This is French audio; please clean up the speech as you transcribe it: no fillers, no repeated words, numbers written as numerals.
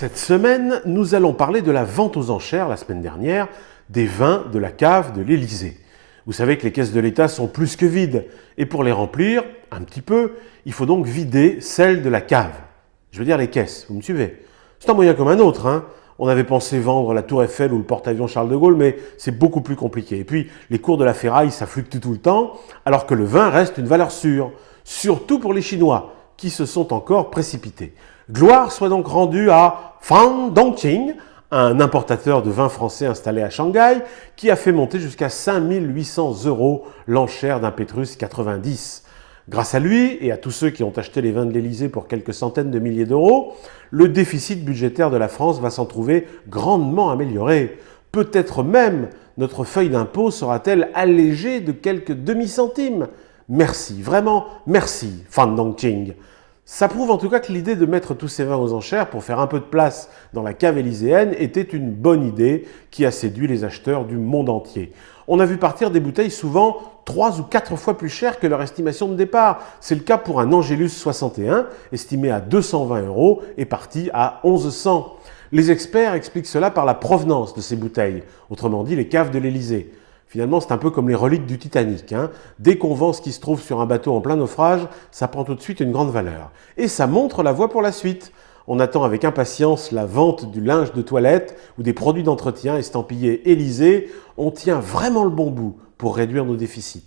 Cette semaine, nous allons parler de la vente aux enchères, la semaine dernière, des vins de la cave de l'Élysée. Vous savez que les caisses de l'État sont plus que vides, et pour les remplir, un petit peu, il faut donc vider celles de la cave. Je veux dire les caisses, vous me suivez? C'est un moyen comme un autre, hein. On avait pensé vendre la Tour Eiffel ou le porte-avions Charles de Gaulle, mais c'est beaucoup plus compliqué. Et puis, les cours de la ferraille, ça fluctue tout le temps, alors que le vin reste une valeur sûre, surtout pour les Chinois, qui se sont encore précipités. Gloire soit donc rendue à Fan Dongqing, un importateur de vin français installé à Shanghai, qui a fait monter jusqu'à 5 800 € l'enchère d'un Pétrus 90. Grâce à lui et à tous ceux qui ont acheté les vins de l'Élysée pour quelques centaines de milliers d'euros, le déficit budgétaire de la France va s'en trouver grandement amélioré. Peut-être même notre feuille d'impôt sera-t-elle allégée de quelques demi-centimes. Merci, vraiment merci, Fan Dongqing. Ça prouve en tout cas que l'idée de mettre tous ces vins aux enchères pour faire un peu de place dans la cave élyséenne était une bonne idée qui a séduit les acheteurs du monde entier. On a vu partir des bouteilles souvent 3 ou 4 fois plus chères que leur estimation de départ. C'est le cas pour un Angelus 61, estimé à 220 € et parti à 1100. Les experts expliquent cela par la provenance de ces bouteilles, autrement dit les caves de l'Élysée. Finalement, c'est un peu comme les reliques du Titanic, hein. Dès qu'on vend ce qui se trouve sur un bateau en plein naufrage, ça prend tout de suite une grande valeur. Et ça montre la voie pour la suite. On attend avec impatience la vente du linge de toilette ou des produits d'entretien estampillés Élysée. On tient vraiment le bon bout pour réduire nos déficits.